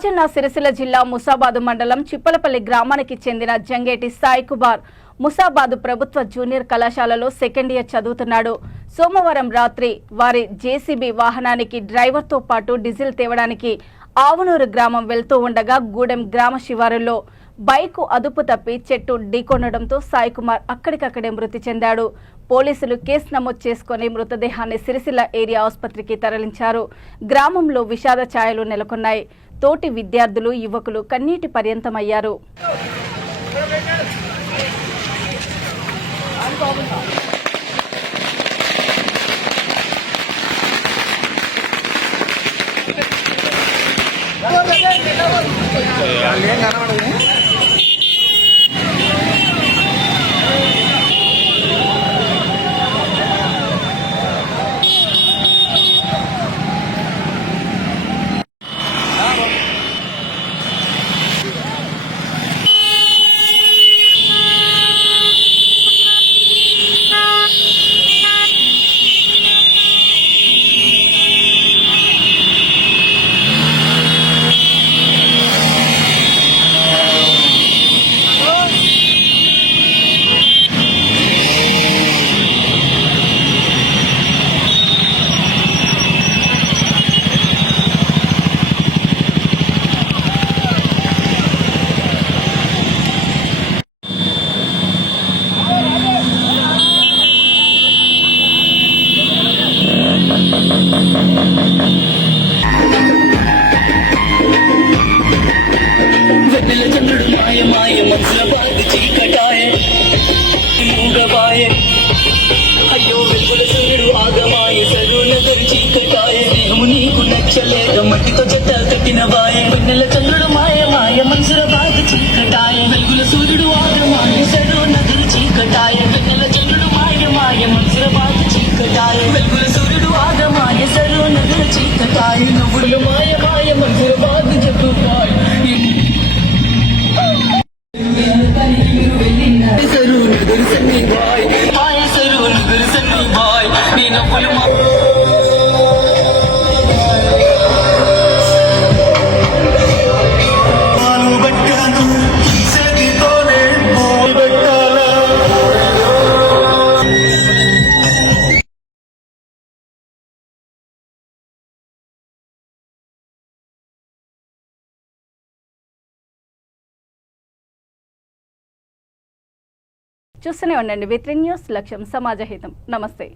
రాజన్న సిరిసిల్ల జిల్లా ముసాబాద్ మండలం చిప్పలపల్లి గ్రామానికి చెందిన జంగేటి సాయి కుమార్ ముసాబాద్ ప్రభుత్వ జూనియర్ కళాశాలలో సెకండ్ ఇయర్ చదువుతున్నాడు. సోమవారం రాత్రి వారి జేసీబీ వాహనానికి డ్రైవర్తో పాటు డీజిల్ తేవడానికి ఆవునూరు గ్రామం వెళ్తూ ఉండగా గూడెం గ్రామ శివారులో బైకు అదుపు తప్పి చెట్టు ఢీకొనడంతో సాయి కుమార్ అక్కడికక్కడే మృతి చెందాడు. పోలీసులు కేసు నమోదు చేసుకుని మృతదేహాన్ని సిరిసిల్ల ఏరియా ఆసుపత్రికి తరలించారు. గ్రామంలో విషాద ఛాయలు నెలకొన్నాయి. తోటి విద్యార్థులు యువకులు కన్నీటి పర్యంతమయ్యారు. అయ్యో వెలుగుల సూర్యుడు ఆగమాయ సరువుల తెరిచి కట్టాయ దేహము నీకు నచ్చలేక మట్టితో చెత్త కట్టిన బాయ వెన్నెల చంద్రుడు మాయ మాయ మనసుల బాధ చీకటాయ వెలుగుల సూర్యుడు ఆగమాయ సరువుల తెరిచి కట్టాయ వెన్నెల చంద్రుడు మాయ మాయ మనసుల బాధ చీకటాయ వెలుగుల సూర్యుడు ఆగమాయ సరువుల తెరిచి కట్టాయ నువ్వులు మాయ మాయ మనసుల బాధ చెప్పుతాయ చూస్తూనే ఉండండి V3 న్యూస్, లక్ష్యం సమాజహితం. నమస్తే.